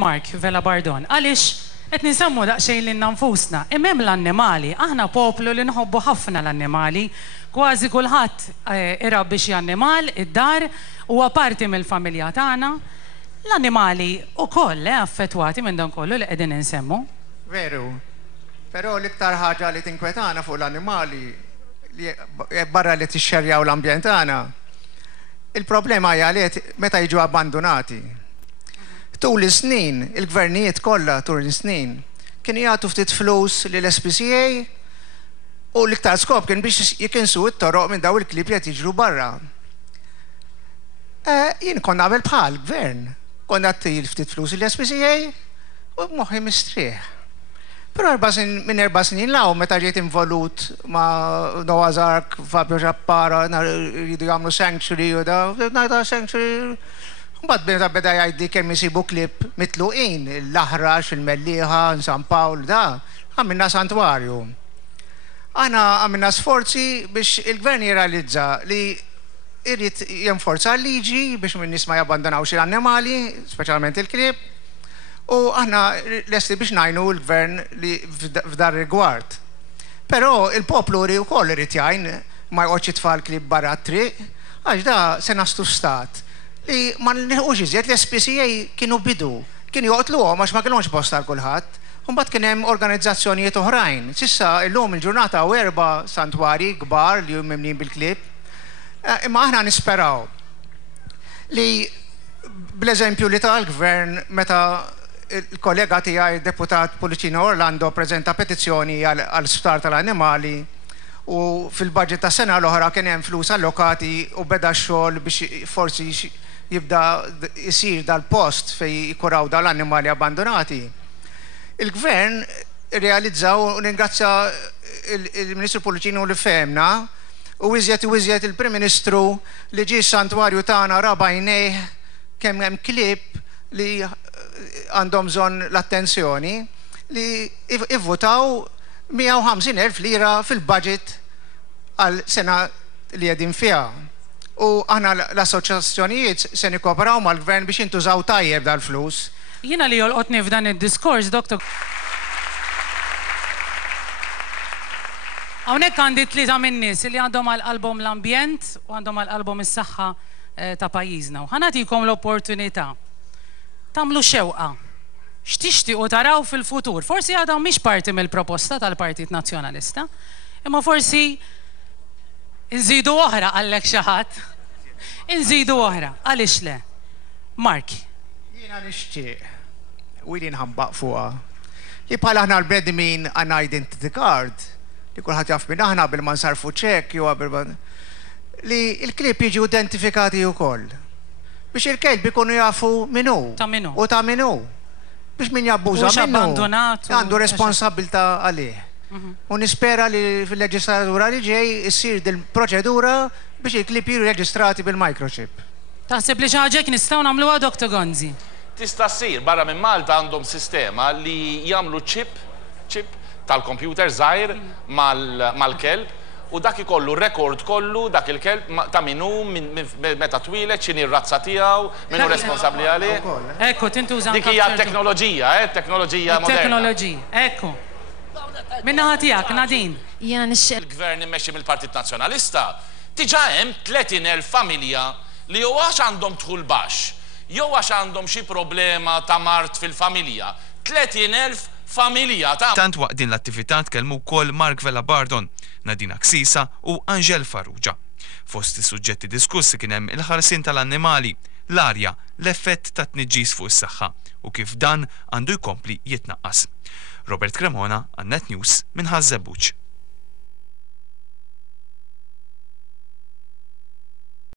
Mark Velabardon, għaliex qed nisemmu daqsxejn lil nfusna. Hemm l-annimali, aħna poplu li nħobbu ħafna l-annimali, kważi kulħadd irabbi xi annimal id-dar huwa parti mill-familja tagħna. L-annimali wkoll affettwati minn dan kollu li qegħdin insemmu. Veru. Però l-iktar ħaġa li tinkwetana fuq l-annimali li barra li tixxerjaw l-ambjent tagħna, il-problema hija li meta jiġu abbandonati. Tul is-snin, il-gvernijiet kollha tul is-snin kienu jagħtu ftit flus lill-SPCA u l-iktar skop kien biex jikinsu t-toroq minn daw il-klieb li qed jiġru barra. Jien konna nagħmel bħal gvern, konna nagħti ftit flus lill-SPCA u moħħi mistrieħ. Però minn 4 snin law meta ġiet involut ma' Noah's Ark, Fabio Ġappara, jridu jagħmlu sanctuary u da sanctuary. Mbagħad beda jgħidli kemm isibu klieb mitluqin, l-Aħrax, il-Mellieħa, San Pawl, da għamilna santwarju. Aħna għamilna sforzi biex il-gvern jirrealizza li jrid jenforza l-liġi biex min nies ma jabbandonawx l-annimali, speċjalment il-klieb. U aħna lesti biex ngħinu l-gvern li f'dar rigward. Però il-poplu wkoll irid jgħin ma jqgħodx it-tfal klieb barra t-triq, għax da se nastu stat li ma nilħuġ iżjed l-SPCA kienu bidu, kienu joqtluhom għax ma kienux posta għal kulħadd. Mbagħad kien hemm organizzazzjonijiet oħrajn. Sissa llum il-ġurnata u 4 santwari kbar li mimlin bil-klieb. Imma aħna nisperaw li bl-eżempju li tal-gvern meta il-kollega tiegħi deputat Pulicino Orlando preżenta petizzjoni għal sptar tal-annimali u fil-budget ta' sena l-oħra kien hemm flus allokati u beda x-xogħol biex forsi jibda jsir dal-post fejn jkuraw dal-annimali abbandonati. Il-gvern irrealizzaw u ningrazzja il-Ministru Pulicino li femna u iżjed il-Prim Ministru li ġie s-santwarju tagħna raba' jnejh kemm hemm klieb li għandhom bżonn l-attenzjoni li ivvotaw 150,000 lira fil-budget għal sena li qegħdin fiha. U aħna l-assoċjazzjonijiet se nikkooperaw mal-gvern biex jintużaw tajjeb dal-flus. Jiena li jolqotni f'dan id-diskors, Doktor. Hawnhekk għandi 3 min-nies li għandhom għall-qalbhom l-ambjent u għandhom għall-qalbhom is-saħħa ta' pajjiżna. U ħanatikom l-opportunità tagħmlu xewqa. X'tixtiequ taraw fil-futur. Forsi għadha mhix parti mill-proposta tal-Partit Nazzjonalista, imma forsi inżidu oħra għallek xi ħadd. Inżidu oħra, għaliex le? Mark. Jiena nixtieq u jien nħabbaq fuqha li bħal aħna l-bnedmin għandna identity card li kulħadd jaf minn aħna bil ma nsarfu ċekk jew li l-klieb jiġu identifikati wkoll. Biex il-kelb ikunu jafu minnu. Ta' minnu. U ta' minnu. Biex min jabbuża minnu. Għandu responsabilta għalih. U nispera li fil-leġislatura li ġej issir dil-proċedura biex il-klieb jiru reġistrati bil-microchip. Taħseb li xi ħaġa nistgħu nagħmluha, Dr. Gonzi? Tista' ssir barra minn Malta għandhom sistema li jagħmlu chip tal-kompjuter żgħir mal-kelb. U dak ikollu rekord kollu, dak il-kelb ta' minnu, meta twilet, x'inhi r-razza tiegħu, minnu responsabbli għalih. Ekku, tintuża. Dik hija teknoloġija, teknoloġija moderna. Teknoloġija, ekku. Min-naħa tiegħek, Nadin. Jiena nixxel. Il-gvern immexxi mill-Partit Nazzjonalista, diġà hemm 30,000 familja li jew għax għandhom dħul baxx, jew għax għandhom xi problema ta' mart fil-familja. 30,000 familja ta' tant waqt din l-attività tkellmu wkoll Mark Velabardon, Nadina Ksisa u Angel Farrugia. Fost is-suġġetti diskussi kien hemm il-ħarsien tal-annimali, l-arja, l-effett ta' tniġġis fuq is-saħħa u kif dan għandu jkompli jitnaqqas. Robert Cremona, għan Net News minn Ħażebbuġ.